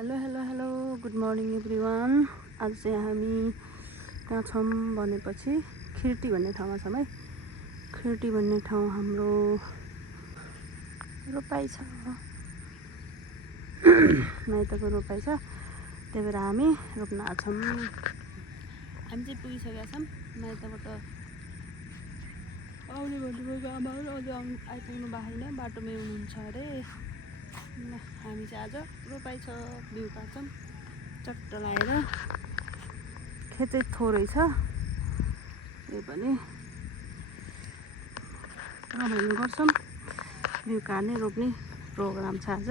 Hello hello hello good morning everyone. आज चाहिँ हामी कहाँ छौँ भनेपछि खिर्टी भन्ने ठाउँमा छौँ है। खिर्टी भन्ने ठाउँ हाम्रो रोपाइ छ, माइतको रोपाइ छ, त्यही भएर हामी रोप्न आएको छौँ। हामी चाहिँ पुगिसकेका छौँ माइतबाट आउने भन्नुभएको आमाहरू अझै आइपुग्नु भएको छैन, बाटोमै हुनुहुन्छ अरे। हामी चाहिँ आज रोपाइ छ, बिउ काट्छौँ। चट्ट लगाएर खेत चाहिँ थोरै छ, त्यही पनि रमाइलो गर्छौँ। बिउ काट्ने रोप्ने प्रोग्राम छ आज।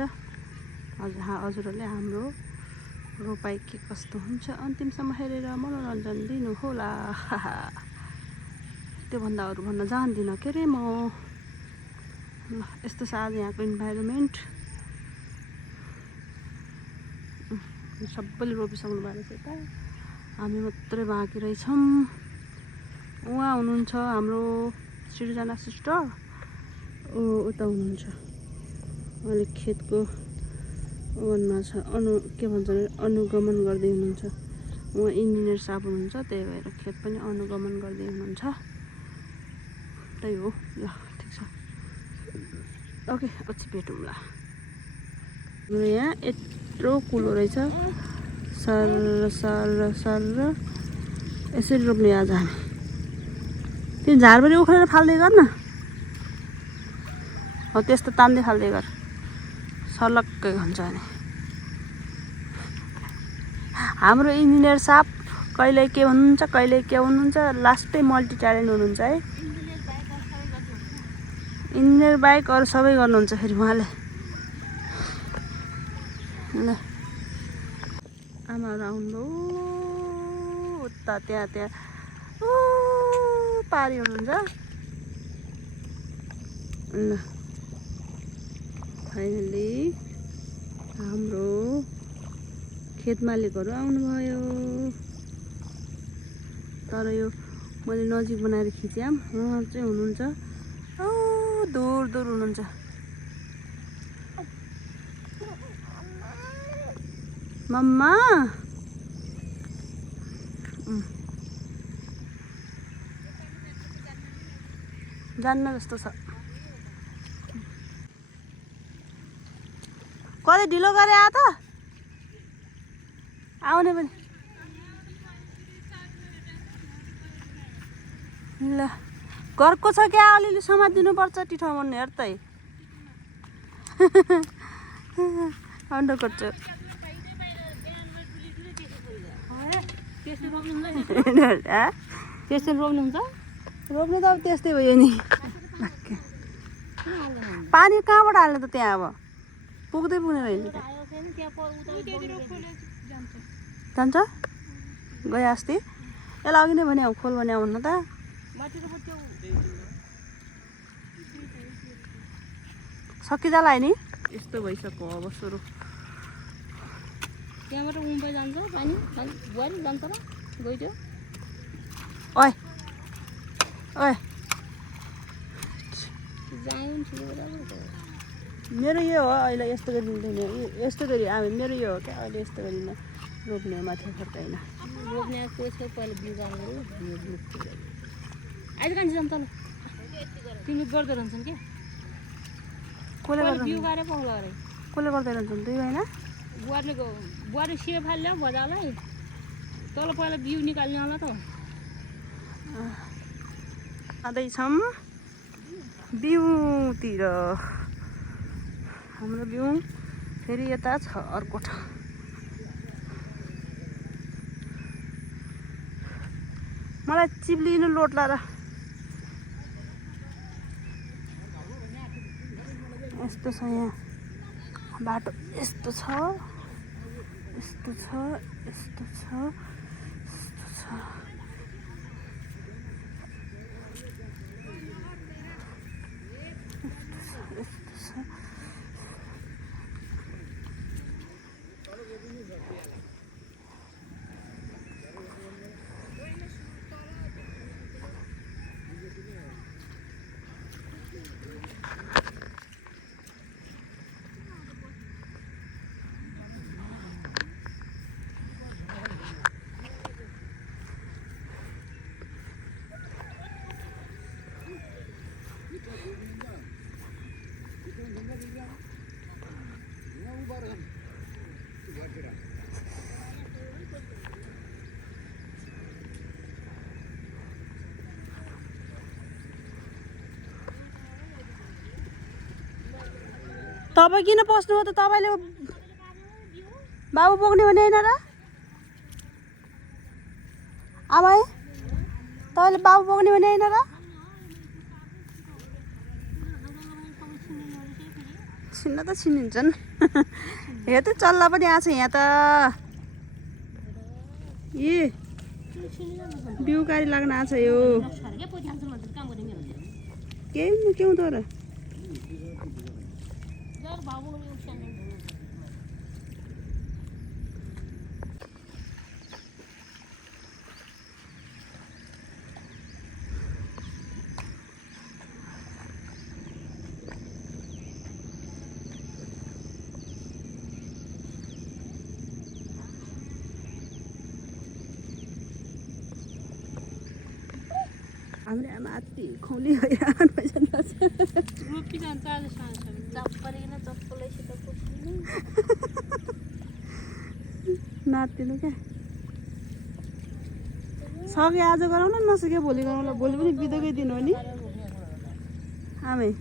हजुरहरूले हाम्रो रोपाइ के कस्तो हुन्छ अन्तिमसम्म हेरेर मनोरञ्जन दिनुहोला। त्योभन्दा अरू भन्न जान्दिनँ के अरे म। ल यस्तो छ आज यहाँको इन्भाइरोमेन्ट। सबैले रोपिसक्नु भएको छ, यता हामी मात्रै बाँकी रहेछौँ। उहाँ हुनुहुन्छ हाम्रो सृजना सिस्टर, उता हुनुहुन्छ, उहाँले खेतको वनमा छ, के भन्छ अनुगमन गर्दै हुनुहुन्छ। उहाँ इन्जिनियर साहब हुनुहुन्छ, त्यही भएर खेत पनि अनुगमन गर्दै हुनुहुन्छ। त्यही हो, ल ठिक छ, ओके पछि भेटौँला। हाम्रो यहाँ यत्रो कुलो रहेछ, सर सर सर यसरी रोप्ने आज हामी। त्यो झारबारी उखेलेर फाल्दै गर न, हो त्यस्तो तान्दै फाल्दै गर, सलक्कै हुन्छ नि। हाम्रो इन्जिनियर साहब कहिले के हुनुहुन्छ कहिले के हुनुहुन्छ, लास्टै मल्टी ट्यालेन्ट हुनुहुन्छ है। इन्जिनियर बाहेक अरू सबै गर्नुहुन्छ फेरि उहाँले। ल आमाहरू आउनुभयो उता, त्यहाँ पारी हुनुहुन्छ। ल फाइनली हाम्रो खेत मालिकहरू आउनुभयो। तर यो मैले नजिक बनाएर खिचेँ, उहाँ चाहिँ हुनुहुन्छ दूर दूर हुनुहुन्छ। मम्मा जान्न जस्तो छ। कतै ढिलो गरे आ त आउने पनि। ल घरको छ क्या, अलिअलि समातिदिनु पर्छ टिठाउँ हेर त अन्डरकोट छ। रोप्नु त अब त्यस्तै भयो नि। पानी कहाँबाट हाल्ने त त्यहाँ, अब पुग्दै पुग्ने रहेछ। जान्छ गए अस्ति, यसलाई अघि नै भने खोल भने आउनु त। सकिजाला नि, यस्तो भइसक्यो अब सुरु। त्यहाँबाट उम्बै जान्छ पानी, बुहारी जान्छ र गइदियो। ओए ओए मेरो यो हो अहिले, यस्तो गरिँदैन, यस्तो गरी हामी मेरो यो हो क्या अहिले, यस्तो गरी रोप्ने माथि फर्काइन रोप्ने पहिला बिउ अहिले कहाँ जान्छ ल, तिमीले गर्दै रहन्छन् क्या। कसले गर्दै रहन्छन् दुई होइन। बुहारी सिरे फाल्यो बजारलाई, तल पहिला बिउ निकाल्ने होला त। जाँदैछौँ बिउतिर। हाम्रो बिउ फेरि यता छ अर्को ठाउँ। मलाई चिप्लिनु लोट्ला र। यस्तो छ यहाँ बाटो, यस्तो छ यस्तो छ यस्तो छ यस्तो छ। तपाईँ किन पस्नु हो त तपाईँले बाबु बोक्ने भने होइन र आमा तपाईँले बाबु बोक्ने भने होइन र छिन्न त छिनिन्छन् हेर त चल्ला पनि आएको छ यहाँ त ए बिउकारी लाग्न आएको छ यो के हुँदो र हाम्रो आमा अति खौली भइरहनु नातिनु क्या सके आज गरौँ न नसके भोलि गरौँला भोलि पनि बिदाकै दिन हो नि आमै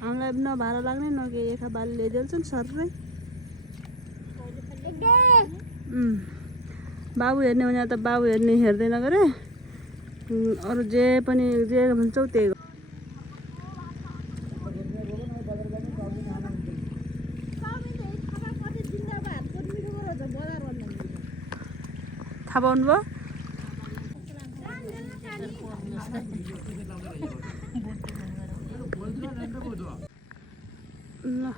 हामीलाई न भाडा लाग्ने न के एका बाली ल्याइदिएछन् सर्रै बाबु हेर्ने भने त बाबु हेर्ने हेर्दैन गरे अरू जे पनि जे भन्छौ त्यही थाहा पाउनु भयो ल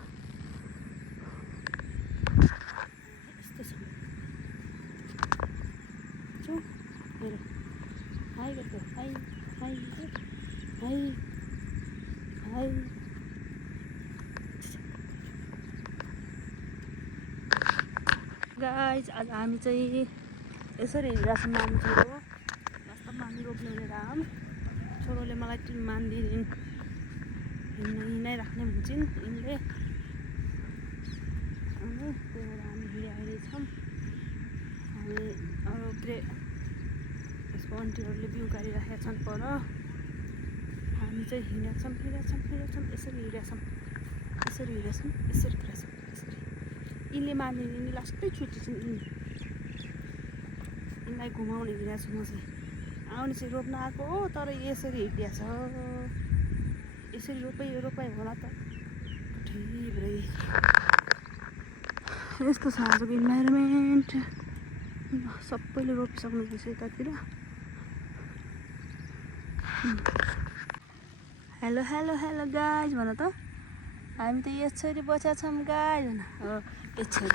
हाई गर्छ high high high high guys आज हामी चाहिँ यसरी हिँडिरहेछौँ मान्छे हो वास्तवमा हामी रोप्ने भनेर आम छोरोले मलाई टिम मान्दिन् हिँडाइराख्ने भन्छन् यिनले अनि त्यही भएर हामी हिँडिरहेछौँ हामी अरू के यसको आन्टीहरूले बिउ गाडिराखेका छन् पर हामी चाहिँ हिँडेछौँ यसरी हिँडेछौँ यसरी यिनले मान्दिन् यिनी लास्टै छुट्टी छन् यिनलाई घुमाउने हिँडेको छु म चाहिँ आउने चाहिँ रोप्न आएको हो तर यसरी हिँडिया छ यसरी रोपाइ होला त ढिब्रै यस्तो छ आजको इन्भाइरोमेन्ट सबैले रोपिसक्नुपर्छ यतातिर हेलो हेलो हेलो गाइज भन त हामी त यसरी बसेका छौँ गाइज भन हो यसरी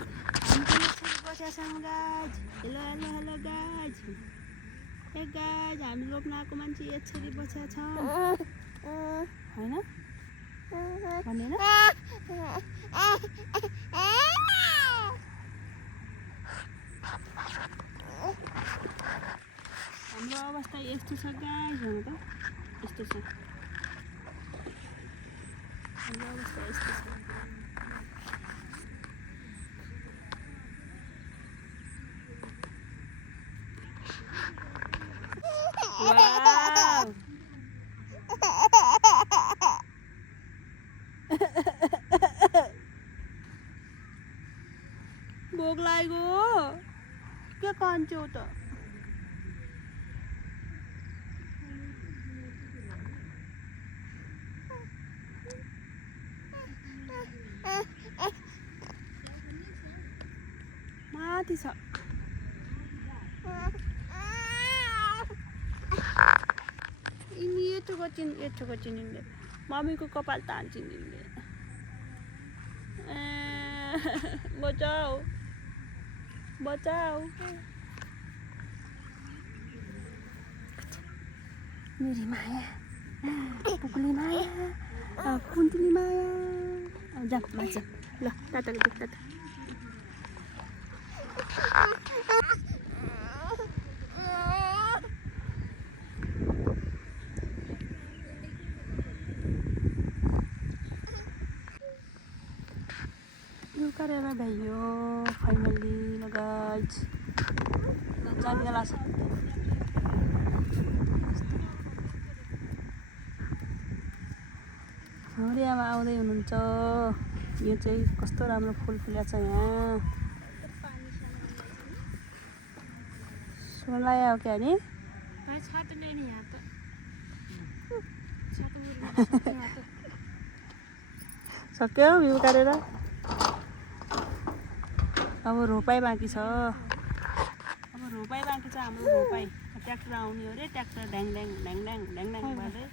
हामी त यसरी बसेका छौँ guys hello hello hello guys ए गाइज हामी रोप्न आएको मान्छे यसरी बसेका छौँ होइन भनेन हाम्रो अवस्था यस्तो छ गाइज भन त यस्तो छ हाम्रो अवस्था यस्तो छ भोक लाग्यो के खान्छौ त माथि छ यिनी यत्रो गर्छिन् यिनले मम्मीको कपाल तान्छिन् यिनले बचाऊ मेरी माया पुक्ली माया कुन्तली माया जा माछा ल टाटा करेर भयो फाइनली ल गाइज जाने लाग्छ बुढी आमा आउँदै हुनुहुन्छ। यो चाहिँ कस्तो राम्रो फुल फुलेको छ यहाँ। सोलाई आयो क्या नि सक्यो भ्यू गरेर। अब रोपाइ बाँकी छ। हाम्रो रोपाइ। ट्र्याक्टर आउने अरे ट्र्याक्टर ढ्याङ ढ्याङ ढ्याङ ढ्याङ ढ्याङ ढ्याङ गर्दै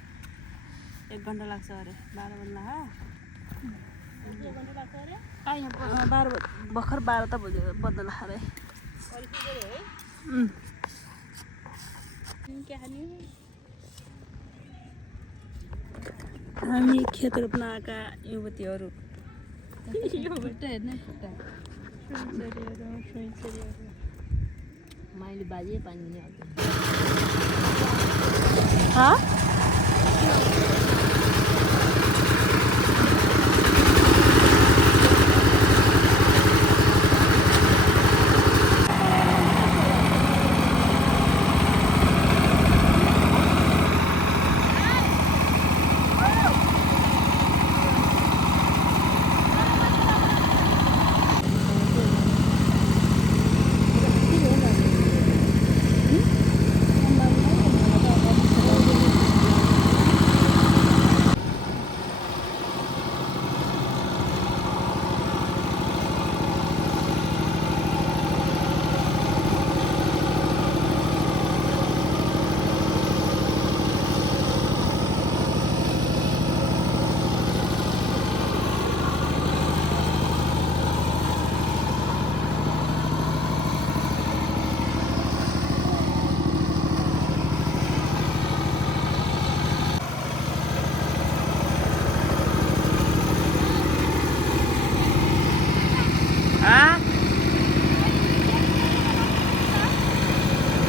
1 घन्टा लाग्छ अरे। 12 बज्ला हा 1 घन्टा लाग्छ अरे। 12 भर्खर 12 त बज्ला अरे। हामी खेत रोप्न आएका युवतीहरू। मैले बाजे पानी नहीं आते। हाँ?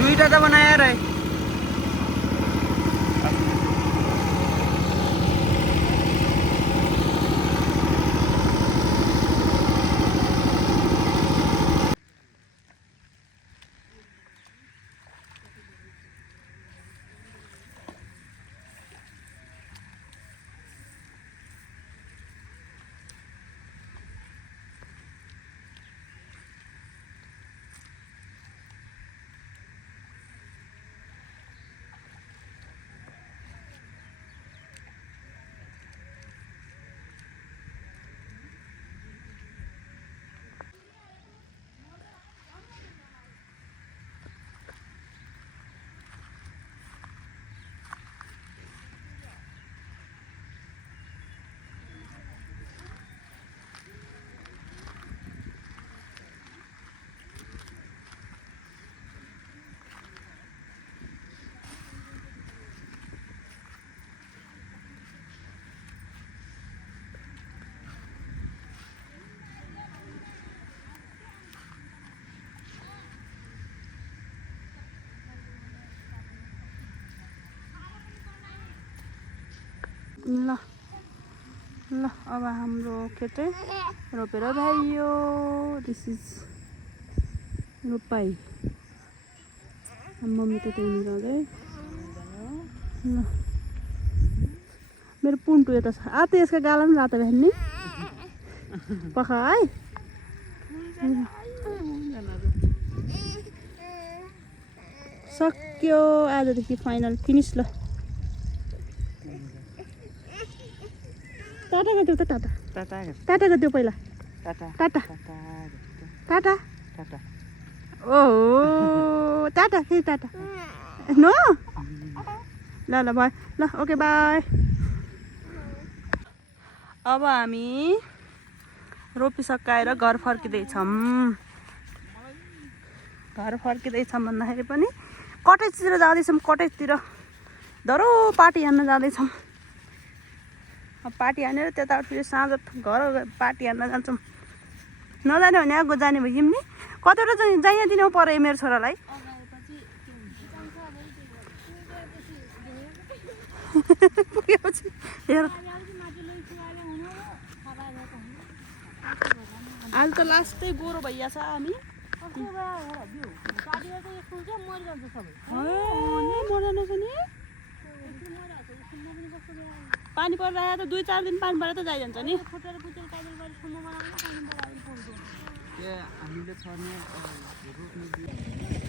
दुईटा त बनाया रे। ल ल अब हाम्रो खेत रोपेर भइयो। दिस इज रोपाइ। मम्मी त त्यहीँ जाँदै ल मेरो पुन्टु यता छ। त यसको गाला पनि रातो भेट्ने पखा है। सक्यो आजदेखि फाइनल फिनिस। ल टाटा गरिदेऊ त। टाटा टाटा गरिदेऊ पहिला। टाटा टाटा टाटा टाटा। ओहो टाटा फेरि टाटा नो। ल ल बाई। ल ओके बाई। अब हामी रोपिसकाएर घर फर्किँदैछौँ। भन्दाखेरि पनि कटेजतिर जाँदैछौँ। कटेजतिर धरो पार्टी हान्न जाँदैछौँ। अब पार्टी हानेर त्यता फेरि साँझ घर पार्टी हान्न जान्छौँ। नजाने भने आगो जाने भइम नि। कतिवटा चाहिँ जाइया दिनु पर्यो मेरो छोरालाई। हेर आज त लास्टै गोरो भइहाल्छ हामी। मर्दैन छ नि। पानी परिरहेको त 2-4 दिन पानी परेर त जाइजान्छ नि हामीले छर्ने रोक्ने